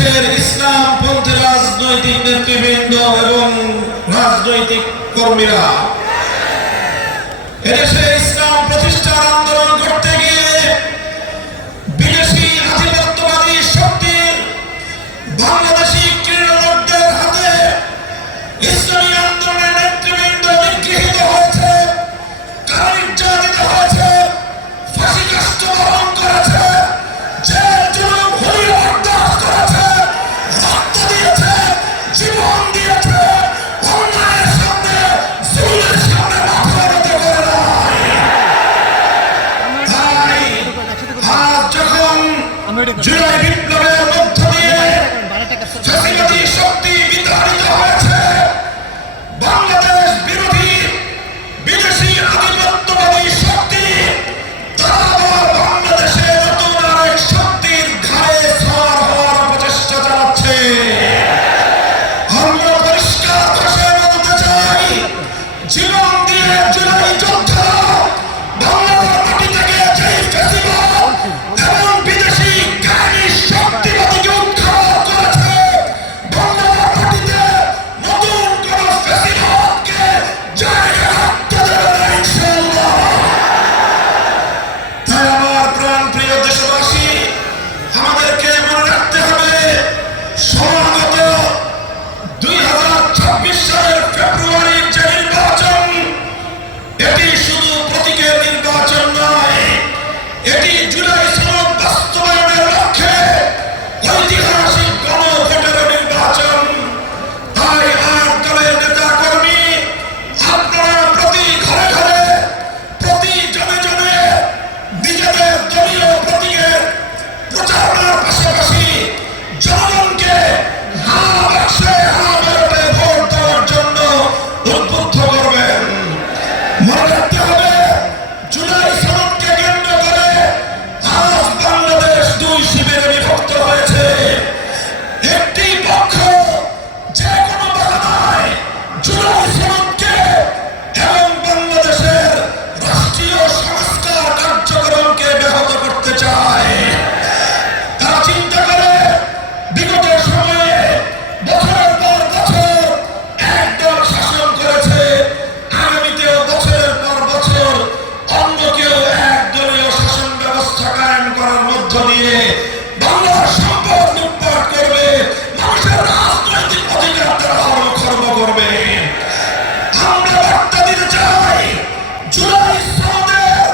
দেশের ইসলামপন্থী রাজনৈতিক নেতৃবৃন্দ এবং রাজনৈতিক কর্মীরা এদেশে ইসলাম প্রতিষ্ঠার আন্দোলন করতে গিয়ে বিদেশি আধিপত্যবাদী শক্তির বাংলাদেশি ক্রীড়াবিদদের হাতে ইসলামী আন্দোলনের নেতৃবৃন্দ নিগৃহীত হয়েছে, কারা নির্যাতিত হয়েছে, ফাঁসি কাষ্ঠ বরণ করেছে, জেল জুলুম হরির বরদাস্ত করেছে, রক্ত দিয়েছে, জীবন দিয়েছে, অন্যায়ের সামনে জুলুমের সামনে মাথা নত করে নাই। তাই আজ যখন জুলাই বিপ্লবের মধ্য দিয়ে ফ্যাসিবাদী শক্তি বিতাড়িত হয়েছে, বাংলাদেশ বিরোধী বিদেশি আধিপত্যবাদী শক্তি তারা আবার বাংলাদেশে নতুন আরেক শক্তির ঘাড়ে সওয়ার হওয়ার প্রচেষ্টা চালাচ্ছে। আমরা পরিষ্কার ভাষায় বলতে চাই, জীবন দিয়ে জুলাই যোদ্ধারা বাংলার মাটি থেকে যেই ফ্যাসিবাদ এবং বিদেশি গাড়ি শক্তিবাদীকে উৎখাত করেছে, বাংলার মাটিতে নতুন কোন ফ্যাসিবাদকে জায়গা রাখতে দেবে না ইনশাআল্লাহ। তাই আমার প্রাণ প্রিয় দেশবাসী, আমাদেরকে মনে রাখতে হবে, সমাগত 2026 সালের ফেব্রুয়ারির যে নির্বাচন, এটি শুধু প্রতীকের নির্বাচন নয়, এটি জুলাই সনদ বাস্তবায়নের লক্ষ্যে ঐতিহাসিক গণভোটের নির্বাচন। তাই আর দলের নেতা কর্মী, আপনারা প্রতি ঘরে ঘরে, প্রতি জনে জনে নিজেদের দলীয় প্রতীকের প্রচারণার পাশাপাশি জনগণকে হা বাক্সে হা ব্যালটে ভোট দেওয়ার জন্য উদ্বুদ্ধ করবেন। মনে রাখতে হবে, জুলাই সনদকে কেন্দ্র করে আজ বাংলাদেশ দুই শিবিরে বিভক্ত হয়েছে। একটি পক্ষ যে কোনো বাধায় জুলাই সনদকে এবং বাংলাদেশের রাষ্ট্রীয় সংস্কার কার্যক্রমকে ব্যাহত করতে চায়। তারা চিন্তা করে, বিগত সময়ে বছরের পর বছর একদল শাসন করেছে, আগামীতেও বছরের পর বছর অন্য কেউ একদলীয় শাসন ব্যবস্থা কায়েম করার মধ্য দিয়ে বাংলার সম্পদ লুটপাট করবে, মানুষের রাজনৈতিক অধিকার তারা হরণ করবে। আমরা বার্তা দিতে চাই, জুলাই সনদের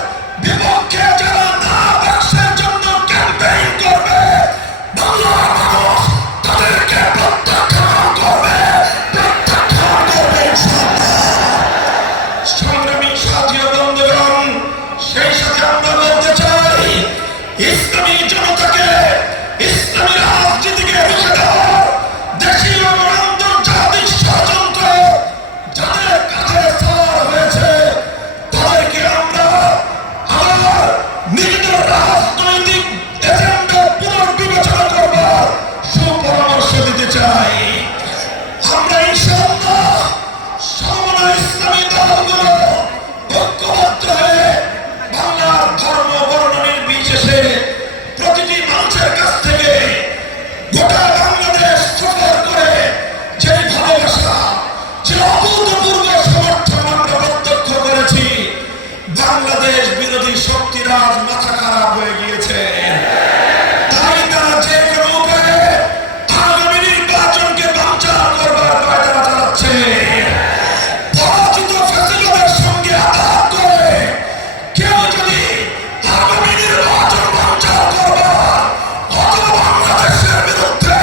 বিপক্ষে যারা না বাক্সের জন্য ক্যাম্পেইন করবে, বাংলার মানুষ তাদেরকে প্রত্যাখ্যান করবে ইনশাআল্লাহ। সংগ্রামী সাথী ও বন্ধুগণ, সেই সাথে আমরা বলতে চাই, ইসলামী জনতাকে, ইসলামী রাজনীতিকে রুখে দেওয়ার দেশীয় এবং আন্তর্জাতিক ষড়যন্ত্র যাদের কাছে সওয়ার হয়েছে, তাদেরকে আমরা আবার নিজেদের রাজনৈতিক এজেন্ডা পুনর্বিবেচনা করবার সুপরামর্শ দিতে চাই। আমরা ইনশাআল্লাহ সমন্বয় ইসলামী দলগুলো ঐক্যবদ্ধ হয়ে বাংলার ধর্ম বর্ণ নির্বিশেষে প্রতিটি মানুষের কাছ থেকে গোটা বাংলাদেশ সফর করে যে ভালোবাসা, যে অভূতপূর্ব সমর্থন আমরা প্রত্যক্ষ করেছি, বাংলাদেশ বিরোধী শক্তির আজ মাথা খারাপ হয়ে গিয়েছে। তাই তারা যে কোনো উপায়ে আগামী নির্বাচনকে বানচাল করবার পায়তারা চালাচ্ছে। পরাজিত ফ্যাসিবাদের সঙ্গে আঘাত করে কেউ যদি আগামী নির্বাচন বানচাল করবার অথবা বাংলাদেশের বিরুদ্ধে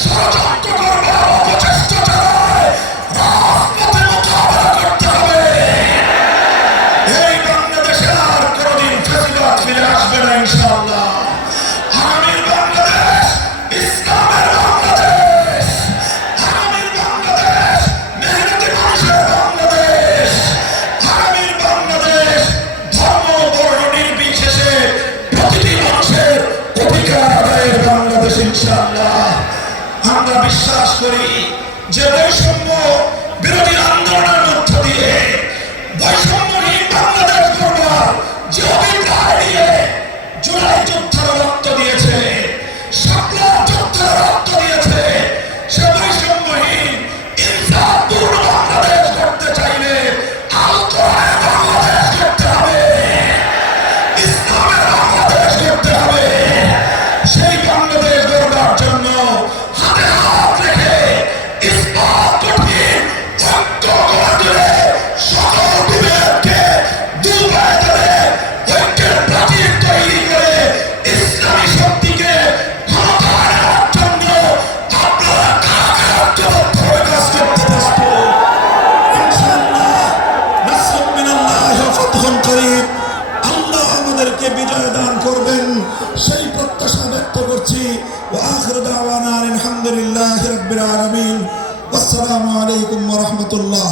ষড়যন্ত্র করবার অপচেষ্টা চালায়, রাজপথে মোকাবেলা করতে হবে। এই বাংলাদেশে আর কোনদিন ফ্যাসিবাদ ফিরে আসবে না ইনশাআল্লাহ। আগামীর বাংলাদেশ ইসলামের বাংলাদেশ, আগামীর বাংলাদেশ মেহনতি মানুষের বাংলাদেশ, আগামীর বাংলাদেশ ধর্ম বর্ণ নির্বিশেষে প্রতিটি মানুষের অধিকার আদায়ের বাংলাদেশ ইনশাআল্লাহ। আমরা বিশ্বাস করি যে বৈষম্য বিরোধী আন্দোলনের মধ্য দিয়ে বৈষম্যহীন বাংলাদেশ গড়বার যে অভিপ্রায় নিয়ে জুলাই যোদ্ধারা রক্ত দিয়েছে, শাপলা যোদ্ধারা রক্ত আমাদেরকে বিজয় দান করবেন সেই প্রত্যাশা ব্যক্ত করছি। ওয়া আখিরু দাওয়ানা আলহামদুলিল্লাহি রাব্বিল আলামিন। আসসালামু আলাইকুম ওয়া রাহমাতুল্লাহ।